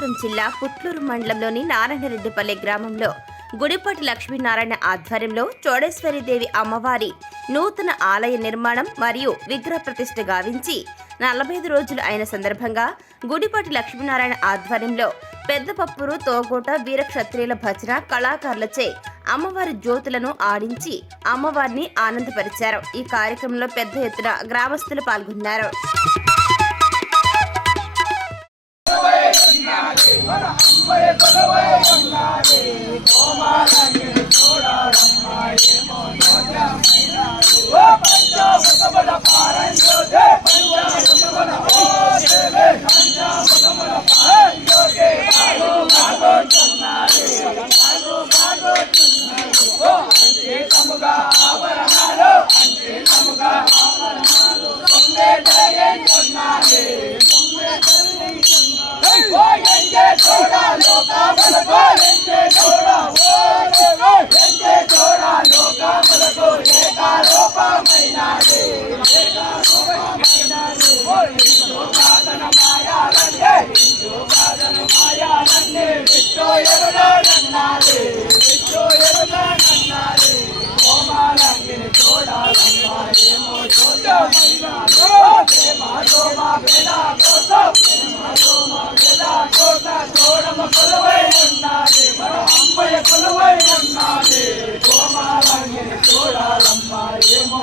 అనంతపురం జిల్లా పుట్లూరు మండలంలోని నారాయణరెడ్డిపల్లి గ్రామంలో గుడిపాటి లక్ష్మీనారాయణ ఆధ్వర్యంలో చోడేశ్వరీదేవి అమ్మవారి నూతన ఆలయ నిర్మాణం మరియు విగ్రహ ప్రతిష్ఠ గావించి 45 రోజులు అయిన సందర్భంగా గుడిపాటి లక్ష్మీనారాయణ ఆధ్వర్యంలో పెద్దపప్పూరు తోగోట వీర క్షత్రియుల భజన కళాకారులచే అమ్మవారి జ్యోతులను ఆడించి అమ్మవారిని ఆనందపరిచారు. ఈ కార్యక్రమంలో పెద్ద ఎత్తున గ్రామస్తులు పాల్గొన్నారు. చూడాలమ్మా ఏమో